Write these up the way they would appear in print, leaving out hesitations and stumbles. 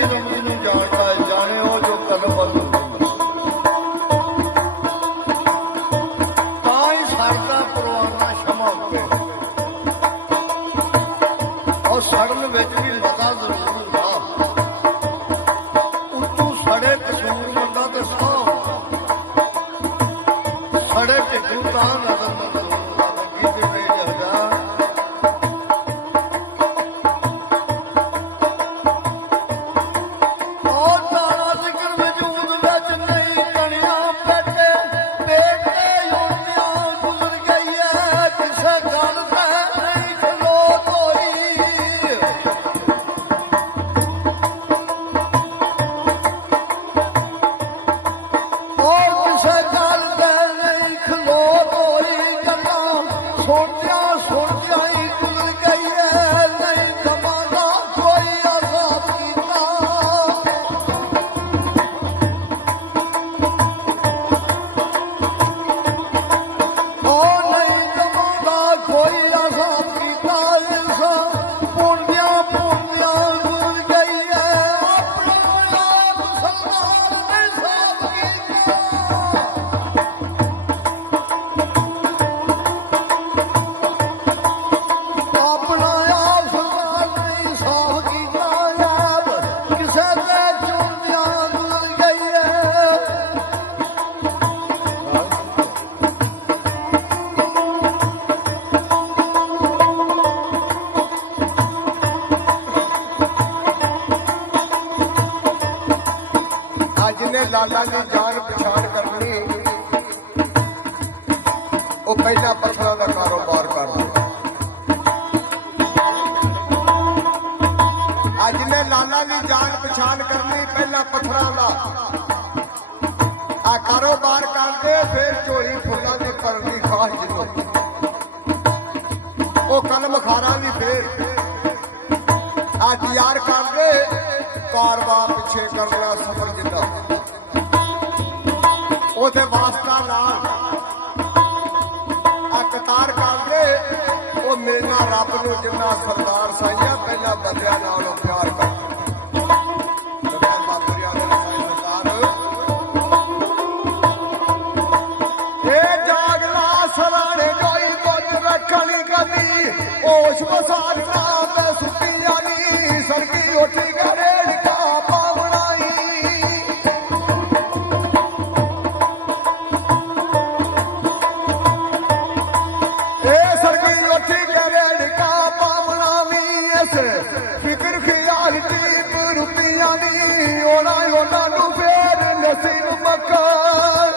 की रमज नूं जानता है, जाने हो जो कदम बल ताई सड़दा परवाना शमा उत्ते और सड़न विच भी मजा जरूर हुंदा। उत्तों सड़े कसूर बंदा ते साफ सड़े ढिड्डू तां नजर गीत में जहदा लाला की जान पछाण करनी वो पहला पत्थरों का कारोबार करते। अज ने लाला की जान पछाण करनी पहला पत्थरों का कारोबार करते, फिर झोली फुलों की करनी खास जो वो कलम खारा भी फिर तैयार करते कारवां पिछे करना सफर जिदा उसे वास्ता नाल कतार करते वो मिलना रब नूं जिन्ना सरदार साइया पहला बंदियां नालों प्यार करते। जागला सराणे जोई कुछ रखनी कदी होश बसारना मैं सुती आली सड़की उठी करे का पावनाई। फिक्र ख्याल टीप रुपया दी ओना ओना नू फेर नसीब मकान।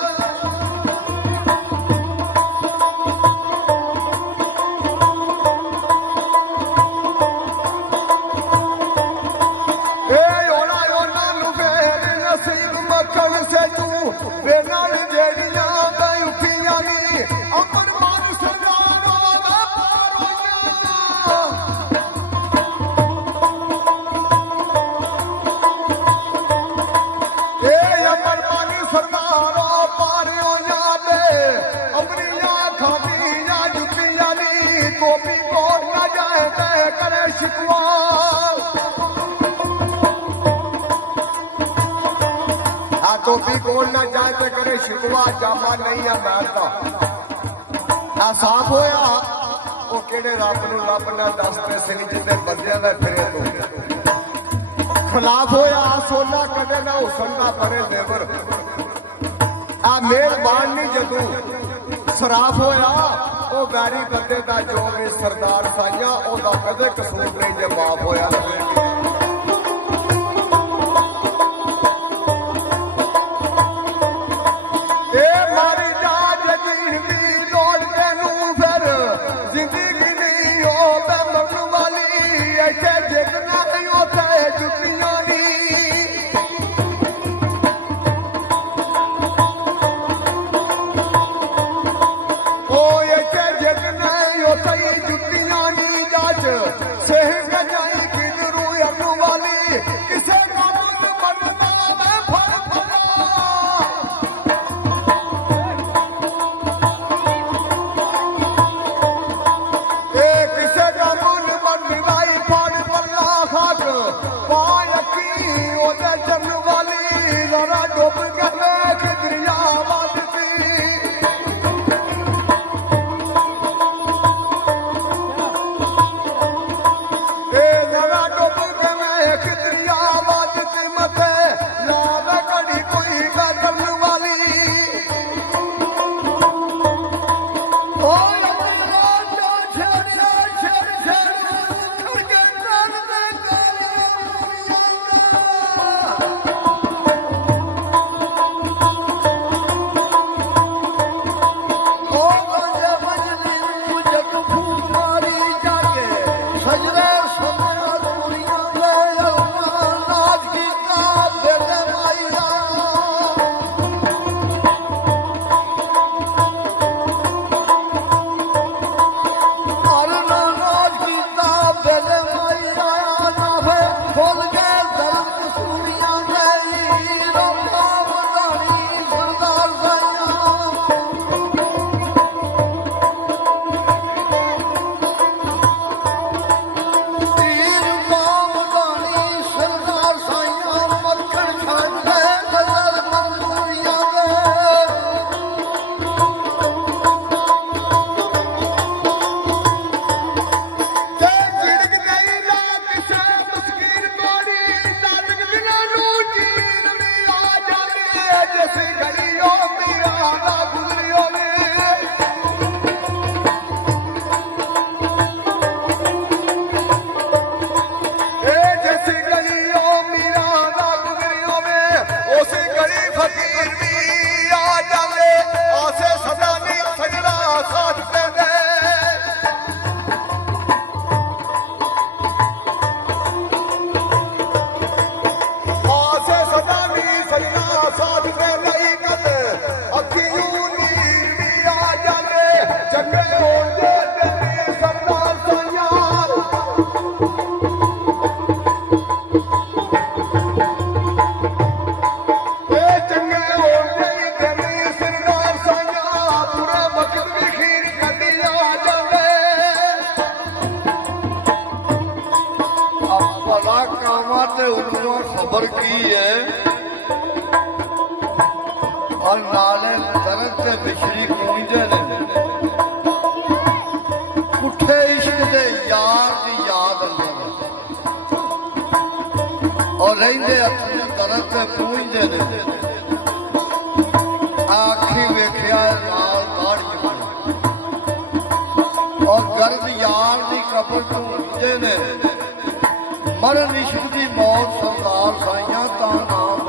ओना ओना नू फेर नसीब मकान से तू बेनाल जेड़ियां मैं उठियां नी अमर मान सरदारों दा सरदारों पारियों यादे अमरिया खादिया जुतिया नी गोपी को न जाए करे शिकवा। गोपी को न जाए करे शिकवा जामा नहीं है मैरदा साफ होया वो केड़े रब नूं रब ने दसते सिंह जिन्ने बंदियां दा फिरे तो खिलाफ होया सोना कदे ना हुसन ना परे लेबर मेहरबान नहीं जदू सराफ होया वो गैरी बंदे का जो भी सरदार साइया ओदा कदे कसूर नहीं जे माफ होया। मारी जात यकीन दी दौड़ तेनू फिर जिंदगी नहीं हो मरन वाली ऐसे जिगना नहीं होता है जुतियां नी। जुतियां नी जाच सेह गजाई किधरू ਉਹਦੇ ਜਨ ਵਾਲੀ ਜ਼ਰਾ ਡੁੱਬ ਕੇ ਵੇਖ ਦਰਿਆ ਵੱਜਦੀ ਇਹ ਜ਼ਰਾ ਡੁੱਬ ਕੇ ਵੇਖ ਦਰਿਆ ਵੱਜਦੀ ਮਤੇ ਲਾਵੇ ਘੜੀ ਕੋਈ ਗਦਨ ਵਾਲੀ खबर की है और नाले दरद से बिछड़ी कूंजे ने कुठे इश्क दे यार की याद आंदी और रहिंदे अपने दरद से कूंजे ने आखी वेखिया नाल दाढ़ी और गर्द यार की कबर कूंजे ने मरण इश्क की मौत सरदार साइया ता नाम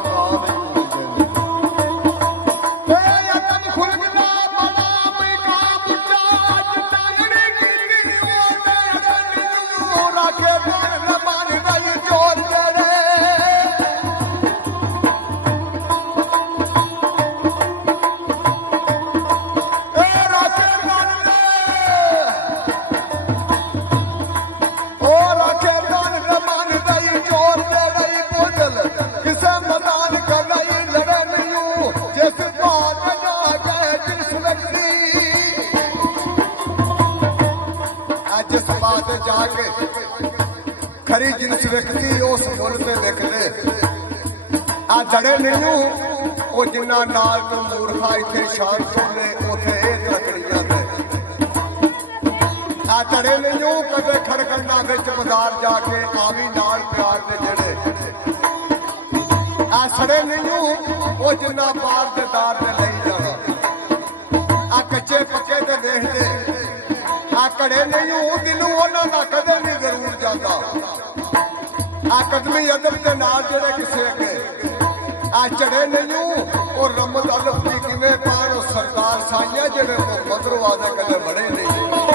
बता जाके खरी जिनस विकती उस मुल से विकते आ जड़े नहीं वो जिन्ना नाल तो मूर्खा इतने शान सुनने उथे लकड़ियां ते आ जड़े नहीं कदे खड़कंडा विच बाजार जाके आवी नाल प्यार दे जड़े आ सड़े नहीं वो जिन्ना पार दे दार दे नहीं जाना आ कच्चे पक्के ते देखदे कड़े नहीं दिनों उन्होंने कदम भी जरूर जाता आ कदमी अदब के नाल जोड़े किसे के आ चढ़े नहीं और रमद अलफ की किमें पार सरदार साइया जेड़े मगरों आदे कदे बड़े नहीं